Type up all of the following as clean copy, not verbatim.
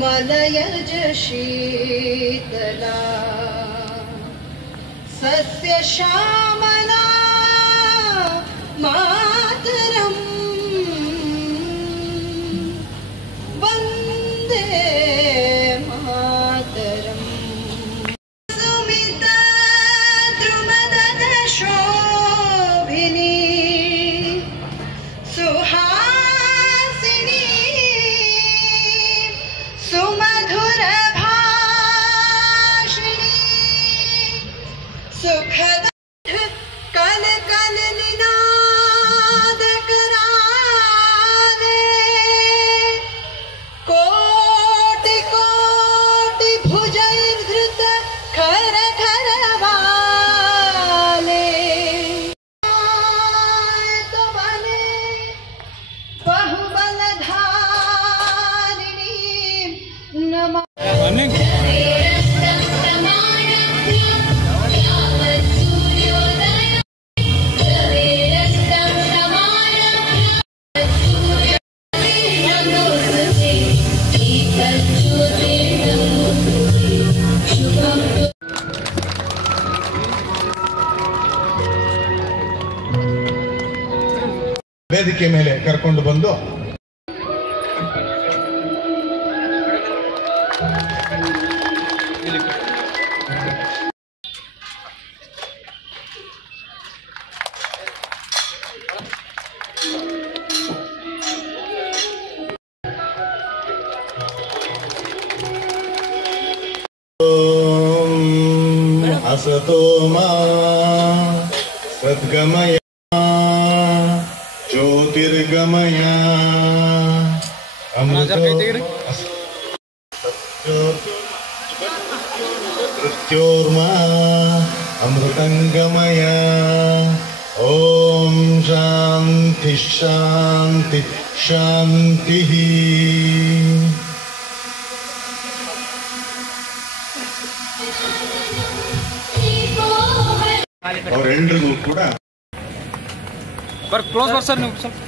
मलयज शीतला सस्य श्यामला मातरम् वन्दे मातरम् सुमित द्रुमदन शोभिनी सुहासिनी सुमधुर भाषिणी सुखद कल कल निनाद कराले कोटि कोटि भुजैर्धृत खर खर वाले तो बने बहुबलधारिणी नमः ವೇದಿಕೆ ಮೇಲೆ ಕರ್ಕೊಂಡು ಬಂದು असतो मा सद्गमय ज्योतिर्गमय मृत्योर्मा अमृतंगमय ओम शांति शांति शांति ಅವರೆಲ್ಲರಿಗೂ ಕೂಡ ಕ್ಲೋಸ್ ಮಾಡಿ ಸರ್ ನೀವು ಸ್ವಲ್ಪ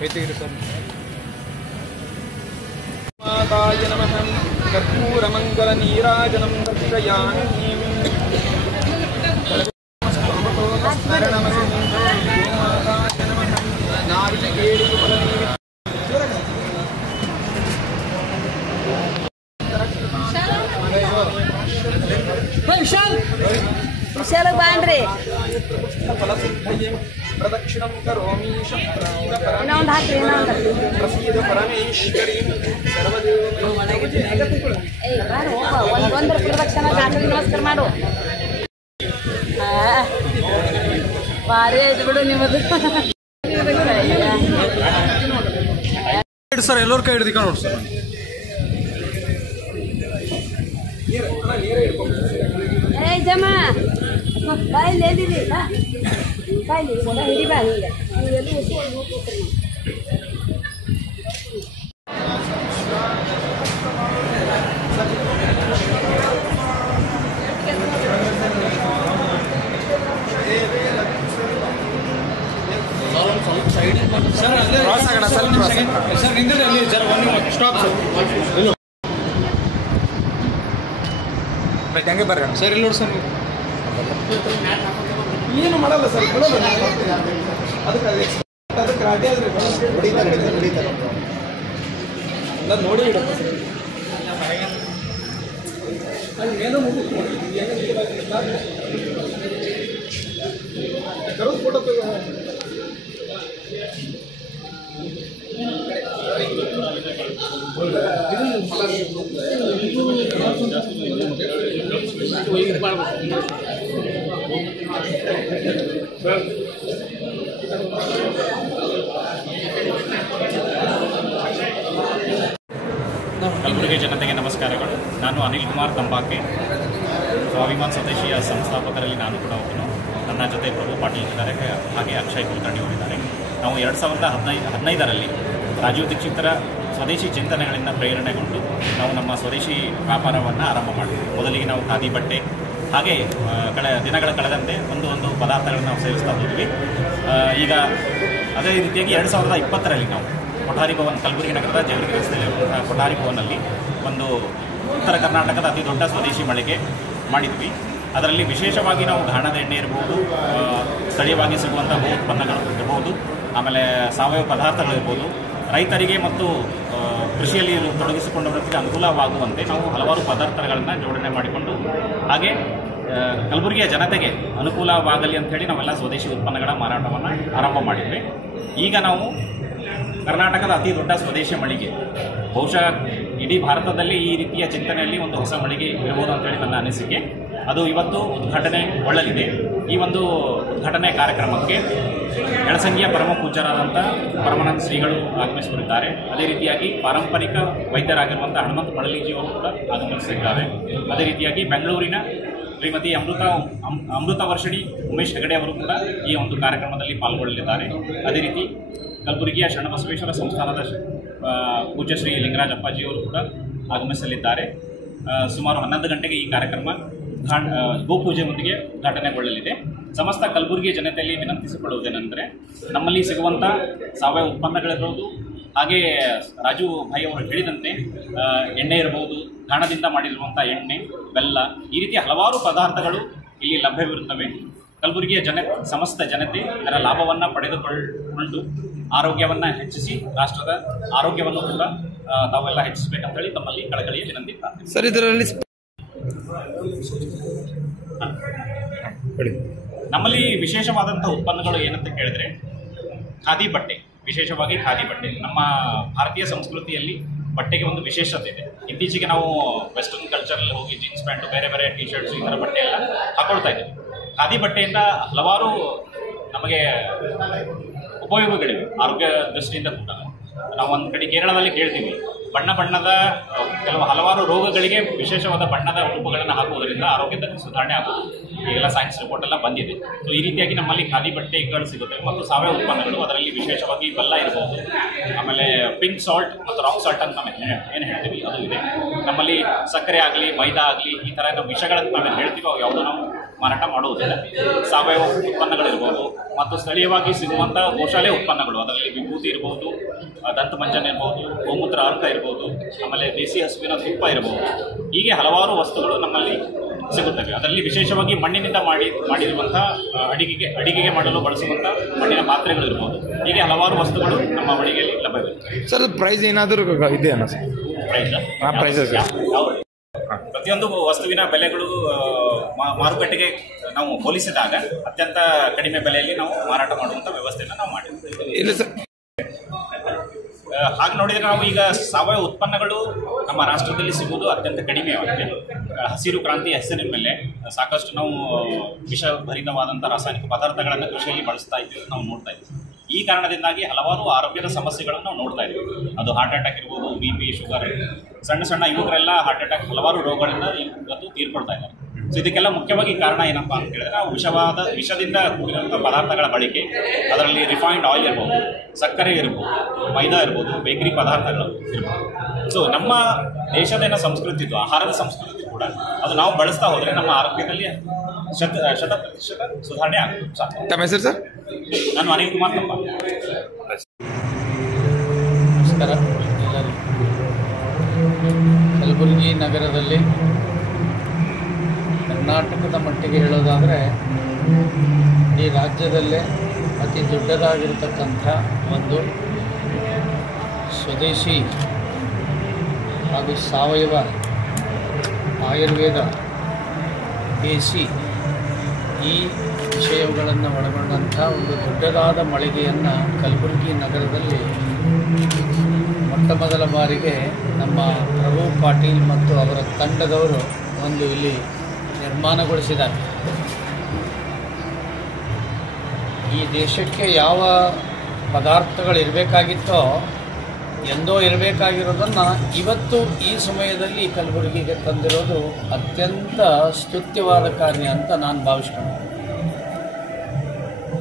ಹೇಳ್ತೀರಿ ಸರ್. ಮಾತಾಯ ನಮಃ ಕರ್ಪೂರ ಮಂಗಲ ನೀರಾಜನಂ ದರ್ಶಯಾಮಿ विशाल बांड्रे प्रदक्षिणं करोमि प्रसीद परमेश्वरी प्रदक्षिण नमस्कार माಡು ಭಾರಿ ಆಯ್ತು ಬಿಡು ನಿಮ್ಮದು ಸರ್ ಎಲ್ಲರ ಕೈ ಹಿಡಿದು ನೋಡಿ ಸರ್ ಜಮ ಬಾಯಲ್ಲಿ ಎಲ್ಲಿದೆ ಬಾಯಲ್ಲಿ ಹಿಡಿ ಬಾ ಸರ್ ನಿಂದ್ರೆ ಅಲ್ಲಿ ಜರ ಒಂದು ಸ್ಟಾಪ್ ಸರ್ ಹೆಂಗೆ ಬರ್ರಿ ಸರ್ ಇಲ್ಲಿ ನೋಡಿ ಸರ್ ಏನು ಮಾಡಲ್ಲ ಸರ್ ಅದಕ್ಕೆ ರಾಟೆ ಆದ್ರೆ ನಾನು ನೋಡಿ ಇಡುತ್ತೆ ಅಲ್ಲಿ ಏನೋ ಮುಗಿದು ಫೋಟೋ ಕಲಬುರಗಿ ಜನತೆಗೆ ನಮಸ್ಕಾರಗಳು. ನಾನು ಅನಿಲ್ ಕುಮಾರ್ ತಂಬಾಕೆ, ಸ್ವಾಭಿಮಾನ್ ಸ್ವದೇಶಿಯ ಸಂಸ್ಥಾಪಕರಲ್ಲಿ ನಾನು ಕೂಡ ಒಬ್ಬನು. ನನ್ನ ಜೊತೆ ಪ್ರಭು ಪಾಟೀಲ್ ಇದ್ದಾರೆ, ಹಾಗೆ ಅಕ್ಷಯ್ ಕುಲಕರ್ಣಿ ಅವರಿದ್ದಾರೆ. ನಾವು 2015ರಲ್ಲಿ ರಾಜೀವ್ ದೀಕ್ಷಿತರ ಸ್ವದೇಶಿ ಚಿಂತನೆಗಳಿಂದ ಪ್ರೇರಣೆಗೊಂಡು ನಾವು ನಮ್ಮ ಸ್ವದೇಶಿ ವ್ಯಾಪಾರವನ್ನು ಆರಂಭ ಮಾಡಿದ್ವಿ. ಮೊದಲಿಗೆ ನಾವು ಖಾದಿ ಬಟ್ಟೆ, ಹಾಗೆ ದಿನಗಳ ಕಳೆದಂತೆ ಒಂದು ಪದಾರ್ಥಗಳನ್ನು ನಾವು ಸೇರಿಸ್ತಾ ಹೋದ್ವಿ. ಈಗ ಅದೇ ರೀತಿಯಾಗಿ 2020ರಲ್ಲಿ ನಾವು ಕೊಠಾರಿ ಭವನ್, ಕಲಬುರಗಿ ನಗರದ ಜೇವರ್ಗಿ ರಸ್ತೆಯಲ್ಲಿರುವಂತಹ ಕೊಠಾರಿ ಭವನಲ್ಲಿ ಒಂದು ಉತ್ತರ ಕರ್ನಾಟಕದ ಅತಿ ದೊಡ್ಡ ಸ್ವದೇಶಿ ಮಳಿಗೆ ಮಾಡಿದ್ವಿ. ಅದರಲ್ಲಿ ವಿಶೇಷವಾಗಿ ನಾವು ಗಾಣದ ಎಣ್ಣೆ ಇರ್ಬೋದು, ಸ್ಥಳೀಯವಾಗಿ ಸಿಗುವಂಥ ಭೂ ಉತ್ಪನ್ನಗಳು ಇರ್ಬೋದು, ಆಮೇಲೆ ಸಾವಯವ ಪದಾರ್ಥಗಳಿರ್ಬೋದು, ರೈತರಿಗೆ ಮತ್ತು ಕೃಷಿಯಲ್ಲಿ ತೊಡಗಿಸಿಕೊಂಡವರಿಗೆ ಅನುಕೂಲವಾಗುವಂತೆ ನಾವು ಹಲವಾರು ಪದಾರ್ಥಗಳನ್ನು ಜೋಡಣೆ ಮಾಡಿಕೊಂಡು, ಹಾಗೆ ಕಲಬುರಗಿಯ ಜನತೆಗೆ ಅನುಕೂಲವಾಗಲಿ ಅಂಥೇಳಿ ನಾವೆಲ್ಲ ಸ್ವದೇಶಿ ಉತ್ಪನ್ನಗಳ ಮಾರಾಟವನ್ನು ಆರಂಭ ಮಾಡಿದ್ವಿ. ಈಗ ನಾವು ಕರ್ನಾಟಕದ ಅತಿ ದೊಡ್ಡ ಸ್ವದೇಶಿ ಮಳಿಗೆ, ಬಹುಶಃ ಇಡೀ ಭಾರತದಲ್ಲಿ ಈ ರೀತಿಯ ಚಿಂತನೆಯಲ್ಲಿ ಒಂದು ಹೊಸ ಮಳಿಗೆ ಇರಬಹುದು ಅಂತೇಳಿ ನನ್ನ ಅನಿಸಿಕೆ. ಅದು ಇವತ್ತು ಉದ್ಘಾಟನೆಗೊಳ್ಳಲಿದೆ. ಈ ಒಂದು ಉದ್ಘಾಟನೆ ಕಾರ್ಯಕ್ರಮಕ್ಕೆ ಎಳಸಂಗಿಯ ಪರಮ ಪೂಜ್ಯರಾದಂಥ ಪರಮಾನಂದ ಶ್ರೀಗಳು ಆಗಮಿಸಲಿದ್ದಾರೆ. ಅದೇ ರೀತಿಯಾಗಿ ಪಾರಂಪರಿಕ ವೈದ್ಯರಾಗಿರುವಂಥ ಹನುಮಂತ ಮಳಲಿಜಿಯವರು ಕೂಡ ಆಗಮಿಸಲಿದ್ದಾರೆ. ಅದೇ ರೀತಿಯಾಗಿ ಬೆಂಗಳೂರಿನ ಶ್ರೀಮತಿ ಅಮೃತ ವರ್ಷಿಣಿ ಉಮೇಶ್ ಹೆಗಡೆ ಅವರು ಕೂಡ ಈ ಒಂದು ಕಾರ್ಯಕ್ರಮದಲ್ಲಿ ಪಾಲ್ಗೊಳ್ಳಲಿದ್ದಾರೆ. ಅದೇ ರೀತಿ ಕಲಬುರಗಿಯ ಶರಣಬಸವೇಶ್ವರ ಸಂಸ್ಥಾನದ ಪೂಜ್ಯ ಶ್ರೀ ಲಿಂಗರಾಜ ಅಪ್ಪಾಜಿಯವರು ಕೂಡ ಆಗಮಿಸಲಿದ್ದಾರೆ. ಸುಮಾರು 11 ಗಂಟೆಗೆ ಈ ಕಾರ್ಯಕ್ರಮ ಗೋಪೂಜೆಯೊಂದಿಗೆ ಉದ್ಘಾಟನೆಗೊಳ್ಳಲಿದೆ. ಸಮಸ್ತ ಕಲಬುರಗಿ ಜನತೆಯಲ್ಲಿ ವಿನಂತಿಸಿಕೊಳ್ಳುವುದೇನೆಂದರೆ, ನಮ್ಮಲ್ಲಿ ಸಿಗುವಂಥ ಸಾವಯವ ಉತ್ಪನ್ನಗಳಿರ್ಬೋದು, ಹಾಗೆ ರಾಜು ಭಾಯಿ ಅವರು ಹೇಳಿದಂತೆ ಎಣ್ಣೆ ಇರಬಹುದು, ಗಾಣದಿಂದ ಮಾಡಿರುವಂಥ ಎಣ್ಣೆ, ಬೆಲ್ಲ, ಈ ರೀತಿಯ ಹಲವಾರು ಪದಾರ್ಥಗಳು ಇಲ್ಲಿ ಲಭ್ಯವಿರುತ್ತವೆ. ಕಲಬುರಗಿಯ ಸಮಸ್ತ ಜನತೆ ಇದರ ಲಾಭವನ್ನು ಪಡೆದುಕೊಂಡು ಆರೋಗ್ಯವನ್ನು ಹೆಚ್ಚಿಸಿ ರಾಷ್ಟ್ರದ ಆರೋಗ್ಯವನ್ನು ಕೂಡ ತಾವೆಲ್ಲ ಹೆಚ್ಚಿಸಬೇಕಂತೇಳಿ ತಮ್ಮಲ್ಲಿ ಕಳಕಳಿಯ ವಿನಂತಿ ಪ್ರಾರ್ಥನೆ. ಸರ್, ಇದರಲ್ಲಿ ನಮ್ಮಲ್ಲಿ ವಿಶೇಷವಾದಂಥ ಉತ್ಪನ್ನಗಳು ಏನಂತ ಕೇಳಿದ್ರೆ, ಖಾದಿ ಬಟ್ಟೆ, ವಿಶೇಷವಾಗಿ ಖಾದಿ ಬಟ್ಟೆ. ನಮ್ಮ ಭಾರತೀಯ ಸಂಸ್ಕೃತಿಯಲ್ಲಿ ಬಟ್ಟೆಗೆ ಒಂದು ವಿಶೇಷತೆ ಇದೆ. ಇತ್ತೀಚೆಗೆ ನಾವು ವೆಸ್ಟರ್ನ್ ಕಲ್ಚರಲ್ಲಿ ಹೋಗಿ ಜೀನ್ಸ್ ಪ್ಯಾಂಟು, ಬೇರೆ ಬೇರೆ ಟಿ ಶರ್ಟ್ಸ್, ಈ ಥರ ಬಟ್ಟೆ ಎಲ್ಲ ಹಾಕೊಳ್ತಾ ಇದ್ದೀವಿ. ಖಾದಿ ಬಟ್ಟೆಯಿಂದ ಹಲವಾರು ನಮಗೆ ಉಪಯೋಗಗಳಿವೆ ಆರೋಗ್ಯ ದೃಷ್ಟಿಯಿಂದ ಕೂಡ. ನಾವು ಒಂದು ಕಡೆ ಕೇರಳದಲ್ಲಿ ಕೇಳ್ತೀವಿ, ಬಣ್ಣದ ಹಲವಾರು ರೋಗಗಳಿಗೆ ವಿಶೇಷವಾದ ಬಣ್ಣದ ಉಡುಪುಗಳನ್ನು ಹಾಕುವುದರಿಂದ ಆರೋಗ್ಯದ ಸುಧಾರಣೆ ಆಗುವುದು. ಈಗೆಲ್ಲ ಸೈನ್ಸ್ ರಿಪೋರ್ಟ್ ಎಲ್ಲ ಬಂದಿದೆ. ಸೊ ಈ ರೀತಿಯಾಗಿ ನಮ್ಮಲ್ಲಿ ಖಾದಿ ಬಟ್ಟೆಗಳು ಸಿಗುತ್ತೆ. ಮತ್ತು ಸಾವಯವ ಉತ್ಪನ್ನಗಳು, ಅದರಲ್ಲಿ ವಿಶೇಷವಾಗಿ ಬೆಲ್ಲ ಇರಬಹುದು, ಆಮೇಲೆ ಪಿಂಕ್ ಸಾಲ್ಟ್ ಮತ್ತು ರಾಕ್ ಸಾಲ್ಟ್ ಅಂತ ಏನು ಹೇಳ್ತೀವಿ ಅದು ಇದೆ. ನಮ್ಮಲ್ಲಿ ಸಕ್ಕರೆ ಆಗಲಿ, ಮೈದಾ ಆಗಲಿ, ಈ ಥರ ನಾವು ವಿಷಯಗಳನ್ನು ನಾವೇನು ಹೇಳ್ತೀವಿ ಅವು ಯಾವುದೂ ನಾವು ಮಾರಾಟ ಮಾಡುವುದಿಲ್ಲ. ಸಾವಯವ ಉತ್ಪನ್ನಗಳಿರ್ಬೋದು ಮತ್ತು ಸ್ಥಳೀಯವಾಗಿ ಸಿಗುವಂಥ ಗೋಶಾಲೆ ಉತ್ಪನ್ನಗಳು, ಅದರಲ್ಲಿ ವಿಭೂತಿ ಇರ್ಬೋದು, ದಂತಮಂಜನ ಇರ್ಬೋದು, ಗೋಮೂತ್ರ ಅರ್ಕ ಇರ್ಬೋದು, ಆಮೇಲೆ ದೇಸಿ ಹಸುವಿನ ತುಪ್ಪ ಇರಬಹುದು. ಹೀಗೆ ಹಲವಾರು ವಸ್ತುಗಳು ನಮ್ಮಲ್ಲಿ ಸಿಗುತ್ತವೆ. ಅದರಲ್ಲಿ ವಿಶೇಷವಾಗಿ ಮಣ್ಣಿನಿಂದ ಮಾಡಿರುವಂಥ ಅಡಿಗೆಗೆ ಮಾಡಲು ಬಳಸುವಂಥ ಮಣ್ಣಿನ ಪಾತ್ರೆಗಳು ಇರ್ಬೋದು. ಹೀಗೆ ಹಲವಾರು ವಸ್ತುಗಳು ನಮ್ಮ ಮಳಿಗೆಯಲ್ಲಿ ಲಭ್ಯವಿದೆ. ಸರ್, ಪ್ರೈಸ್ ಏನಾದರೂ ಇದೆಯಾ ಸರ್? ಪ್ರೈಸಸ್ ಪ್ರತಿಯೊಂದು ವಸ್ತುವಿನ ಬೆಲೆಗಳು ಮಾರುಕಟ್ಟೆಗೆ ನಾವು ಹೋಲಿಸಿದಾಗ ಅತ್ಯಂತ ಕಡಿಮೆ ಬೆಲೆಯಲ್ಲಿ ನಾವು ಮಾರಾಟ ಮಾಡುವಂಥ ವ್ಯವಸ್ಥೆಯನ್ನು ನಾವು ಮಾಡಿದ್ದೇವೆ. ಇಲ್ಲ ಸರ್, ಹಾಗೆ ನೋಡಿದರೆ ನಾವು ಈಗ ಸಾವಯವ ಉತ್ಪನ್ನಗಳು ನಮ್ಮ ರಾಷ್ಟ್ರದಲ್ಲಿ ಸಿಗುವುದು ಅತ್ಯಂತ ಕಡಿಮೆಯಾಗಿದೆ. ಹಸಿರು ಕ್ರಾಂತಿ ಹೆಸರಿನ ಮೇಲೆ ಸಾಕಷ್ಟು ನಾವು ವಿಷಭರಿತವಾದಂಥ ರಾಸಾಯನಿಕ ಪದಾರ್ಥಗಳನ್ನು ಕೃಷಿಯಲ್ಲಿ ಬಳಸ್ತಾ ಇದ್ದೀವಿ, ನಾವು ನೋಡ್ತಾ ಇದ್ದೀವಿ. ಈ ಕಾರಣದಿಂದಾಗಿ ಹಲವಾರು ಆರೋಗ್ಯದ ಸಮಸ್ಯೆಗಳನ್ನು ನಾವು ನೋಡ್ತಾ ಇದ್ದೀವಿ. ಅದು ಹಾರ್ಟ್ ಅಟ್ಯಾಕ್ ಇರ್ಬೋದು, BP, ಶುಗರ್, ಸಣ್ಣ ಯುವಕರೆಲ್ಲ ಹಾರ್ಟ್ ಅಟ್ಯಾಕ್, ಹಲವಾರು ರೋಗಗಳಿಂದ ಇವತ್ತು ತೀರ್ಕೊಳ್ತಾ ಇದ್ದಾರೆ. ಸೊ ಇದಕ್ಕೆಲ್ಲ ಮುಖ್ಯವಾಗಿ ಕಾರಣ ಏನಪ್ಪ ಅಂತ ಹೇಳಿದ್ರೆ, ನಾವು ವಿಷದಿಂದ ಕೂಡಿರುವಂಥ ಪದಾರ್ಥಗಳ ಬಳಕೆ, ಅದರಲ್ಲಿ ರಿಫೈನ್ಡ್ ಆಯಿಲ್ ಇರ್ಬೋದು, ಸಕ್ಕರೆ ಇರ್ಬೋದು, ಮೈದಾ ಇರ್ಬೋದು, ಬೇಕರಿ ಪದಾರ್ಥಗಳು ಇರ್ಬೋದು. ಸೊ ನಮ್ಮ ದೇಶದ ಸಂಸ್ಕೃತಿ ಇದ್ದು, ಆಹಾರದ ಸಂಸ್ಕೃತಿ ಕೂಡ ಅದು ನಾವು ಬಳಸ್ತಾ ಹೋದರೆ ನಮ್ಮ ಆರೋಗ್ಯದಲ್ಲಿ 100% ಸುಧಾರಣೆ ಆಗುತ್ತೆ. ತಮ್ಮ ಹೆಸರು ಸರ್? ನಾನು ಅನಿಲ್ ಕುಮಾರ್ ತಂಬ. ನಮಸ್ಕಾರ ಎಲ್ಲರಿಗೂ. ಕಲಬುರಗಿ ನಗರದಲ್ಲಿ ಕರ್ನಾಟಕದ ಮಟ್ಟಿಗೆ ಹೇಳೋದಾದರೆ ಈ ರಾಜ್ಯದಲ್ಲೇ ಅತಿ ದೊಡ್ಡದಾಗಿರ್ತಕ್ಕಂಥ ಒಂದು ಸ್ವದೇಶಿ ಹಾಗೂ ಸಾವಯವ ಆಯುರ್ವೇದ ದೇಸಿ ಈ ವಿಷಯಗಳನ್ನು ಒಳಗೊಂಡಂಥ ಒಂದು ದೊಡ್ಡದಾದ ಮಳಿಗೆಯನ್ನು ಕಲಬುರಗಿ ನಗರದಲ್ಲಿ ಮೊಟ್ಟಮೊದಲ ಬಾರಿಗೆ ನಮ್ಮ ಪ್ರಭು ಪಾಟೀಲ್ ಮತ್ತು ಅವರ ತಂಡದವರು ಒಂದು ಇಲ್ಲಿ ನಿರ್ಮಾಣಗೊಳಿಸಿದ್ದಾರೆ. ಈ ದೇಶಕ್ಕೆ ಯಾವ ಪದಾರ್ಥಗಳು ಇರಬೇಕಾಗಿತ್ತೋ ಎಂದೋ ಇರಬೇಕಾಗಿರೋದನ್ನು ಇವತ್ತು ಈ ಸಮಯದಲ್ಲಿ ಕಲಬುರಗಿಗೆ ತಂದಿರೋದು ಅತ್ಯಂತ ಸ್ತುತ್ಯವಾದ ಕಾರ್ಯ ಅಂತ ನಾನು ಭಾವಿಸ್ಕೊಂಡು.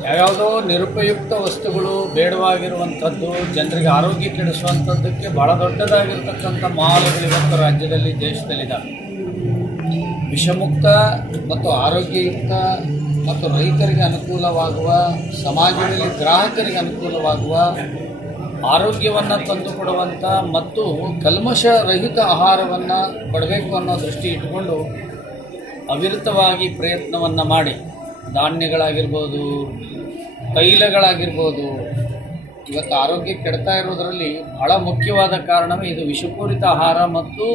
ಯಾವ್ಯಾವುದೋ ನಿರುಪಯುಕ್ತ ವಸ್ತುಗಳು ಬೇಡವಾಗಿರುವಂಥದ್ದು ಜನರಿಗೆ ಆರೋಗ್ಯ ಕೆಡಿಸುವಂಥದ್ದಕ್ಕೆ ಭಾಳ ದೊಡ್ಡದಾಗಿರ್ತಕ್ಕಂಥ ಮಾಲ್ಗಳು ಇವತ್ತು ರಾಜ್ಯದಲ್ಲಿ ದೇಶದಲ್ಲಿದ್ದಾವೆ. ವಿಷಮುಕ್ತ ಮತ್ತು ಆರೋಗ್ಯಯುಕ್ತ ಮತ್ತು ರೈತರಿಗೆ ಅನುಕೂಲವಾಗುವ, ಸಮಾಜದಲ್ಲಿ ಗ್ರಾಹಕರಿಗೆ ಅನುಕೂಲವಾಗುವ, ಆರೋಗ್ಯವನ್ನು ತಂದುಕೊಡುವಂಥ ಮತ್ತು ಕಲ್ಮಶರಹಿತ ಆಹಾರವನ್ನು ಕೊಡಬೇಕು ಅನ್ನೋ ದೃಷ್ಟಿ ಇಟ್ಟುಕೊಂಡು ಅವಿರತವಾಗಿ ಪ್ರಯತ್ನವನ್ನು ಮಾಡಿ ಧಾನ್ಯಗಳಾಗಿರ್ಬೋದು, ತೈಲಗಳಾಗಿರ್ಬೋದು, ಇವತ್ತು ಆರೋಗ್ಯ ಕೆಡ್ತಾ ಇರೋದರಲ್ಲಿ ಬಹಳ ಮುಖ್ಯವಾದ ಕಾರಣವೇ ಇದು ವಿಷಪೂರಿತ ಆಹಾರ ಮತ್ತು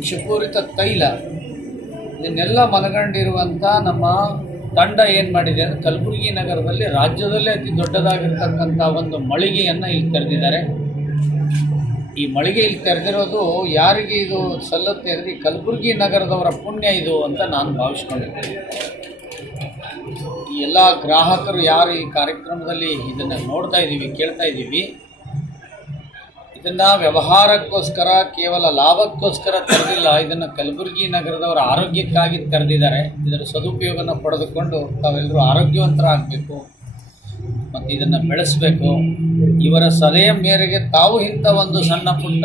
ವಿಷಪೂರಿತ ತೈಲ. ಇದನ್ನೆಲ್ಲ ಮನಗಂಡಿರುವಂಥ ನಮ್ಮ ತಂಡ ಏನು ಮಾಡಿದೆ ಅಂದರೆ ಕಲಬುರಗಿ ನಗರದಲ್ಲಿ ರಾಜ್ಯದಲ್ಲೇ ಅತಿ ದೊಡ್ಡದಾಗಿರ್ತಕ್ಕಂಥ ಒಂದು ಮಳಿಗೆಯನ್ನು ಇಲ್ಲಿ ತೆರೆದಿದ್ದಾರೆ. ಈ ಮಳಿಗೆ ಇಲ್ಲಿ ತೆರೆದಿರೋದು ಯಾರಿಗೆ ಇದು ಸಲ್ಲುತ್ತೆ ಅಂದರೆ ಕಲಬುರಗಿ ನಗರದವರ ಪುಣ್ಯ ಇದು ಅಂತ ನಾನು ಭಾವಿಸ್ಕೊಂಡಿದ್ದೇನೆ. ಈ ಎಲ್ಲ ಗ್ರಾಹಕರು ಯಾರು ಈ ಕಾರ್ಯಕ್ರಮದಲ್ಲಿ ಇದನ್ನು ನೋಡ್ತಾ ಇದ್ದೀವಿ, ಕೇಳ್ತಾ ಇದ್ದೀವಿ, ಇದನ್ನು ವ್ಯವಹಾರಕ್ಕೋಸ್ಕರ ಕೇವಲ ಲಾಭಕ್ಕೋಸ್ಕರ ತೆರೆದಿಲ್ಲ. ಇದನ್ನು ಕಲಬುರಗಿ ನಗರದವರ ಆರೋಗ್ಯಕ್ಕಾಗಿ ತೆರೆದಿದ್ದಾರೆ. ಇದರ ಸದುಪಯೋಗನ ಪಡೆದುಕೊಂಡು ತಾವೆಲ್ಲರೂ ಆರೋಗ್ಯವಂತರಾಗಬೇಕು ಮತ್ತು ಇದನ್ನು ಬೆಳೆಸಬೇಕು. ಇವರ ಸಲಹೆಯ ಮೇರೆಗೆ ತಾವು ಇಂಥ ಒಂದು ಸಣ್ಣ ಪುಟ್ಟ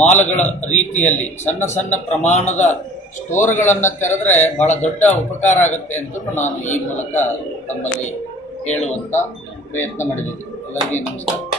ಮಾಲ್ಗಳ ರೀತಿಯಲ್ಲಿ ಸಣ್ಣ ಸಣ್ಣ ಪ್ರಮಾಣದ ಸ್ಟೋರ್ಗಳನ್ನು ತೆರೆದ್ರೆ ಭಾಳ ದೊಡ್ಡ ಉಪಕಾರ ಆಗುತ್ತೆ ಅಂತ ನಾನು ಈ ಮೂಲಕ ತಮ್ಮಲ್ಲಿ ಹೇಳುವಂಥ ಪ್ರಯತ್ನ ಮಾಡಿದ್ದೀನಿ. ಎಲ್ಲರಿಗೂ ನಮಸ್ಕಾರ.